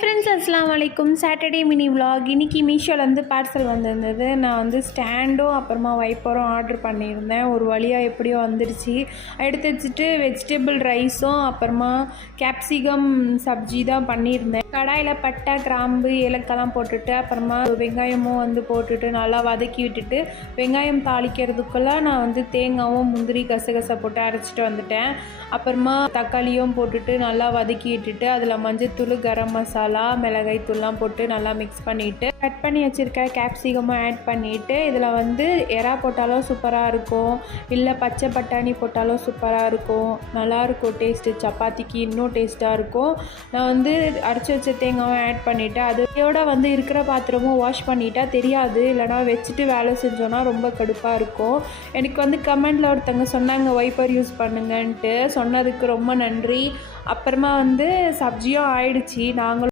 Friends, அஸ்ஸலாமு அலைக்கும். Saturday mini vlog. இன்றைக்கி மீஷோலேருந்து பார்சல் வந்திருந்தது. நான் வந்து ஸ்டாண்டும் அப்புறமா வைப்பரும் ஆர்டர் பண்ணியிருந்தேன். ஒரு வழியாக எப்படியோ வந்துருச்சு. எடுத்து வச்சுட்டு வெஜிடபிள் ரைஸும் அப்புறமா கேப்சிகம் சப்ஜி தான் பண்ணியிருந்தேன். கடாயில் பட்டை, கிராம்பு, ஏலக்காய்லாம் போட்டுட்டு அப்புறமா வெங்காயமும் வந்து போட்டுட்டு நல்லா வதக்கி விட்டுட்டு வெங்காயம் தாளிக்கிறதுக்குள்ளே நான் வந்து தேங்காயும் முந்திரி கசகசை போட்டு அரைச்சிட்டு வந்துட்டேன். அப்புறமா தக்காளியும் போட்டுட்டு நல்லா வதக்கி விட்டுட்டு அதில் மஞ்சத்தூள், கரம் மசாலா, மிளகாய் தூள்லாம் போட்டு நல்லா மிக்ஸ் பண்ணிவிட்டு கட் பண்ணி வச்சுருக்க கேப்சிகமும் ஆட் பண்ணிவிட்டு இதில் வந்து எறா போட்டாலும் சூப்பராக இருக்கும், இல்லை பச்சை பட்டாணி போட்டாலும் சூப்பராக இருக்கும். நல்லாயிருக்கும் டேஸ்ட்டு. சப்பாத்திக்கு இன்னும் டேஸ்ட்டாக இருக்கும். நான் வந்து அரைச்சி வச்ச தேங்காயும் ஆட் பண்ணிவிட்டு அதோட வந்து இருக்கிற பாத்திரமும் வாஷ் பண்ணிட்டா தெரியாது, இல்லைனா வச்சுட்டு வேலை செஞ்சோன்னா ரொம்ப கடுப்பாக இருக்கும். எனக்கு வந்து கமெண்டில் ஒருத்தங்க சொன்னாங்க வைப்பர் யூஸ் பண்ணுங்கன்ட்டு. சொன்னதுக்கு ரொம்ப நன்றி. அப்புறமா வந்து சப்ஜியும் ஆயிடுச்சு. நாங்களும்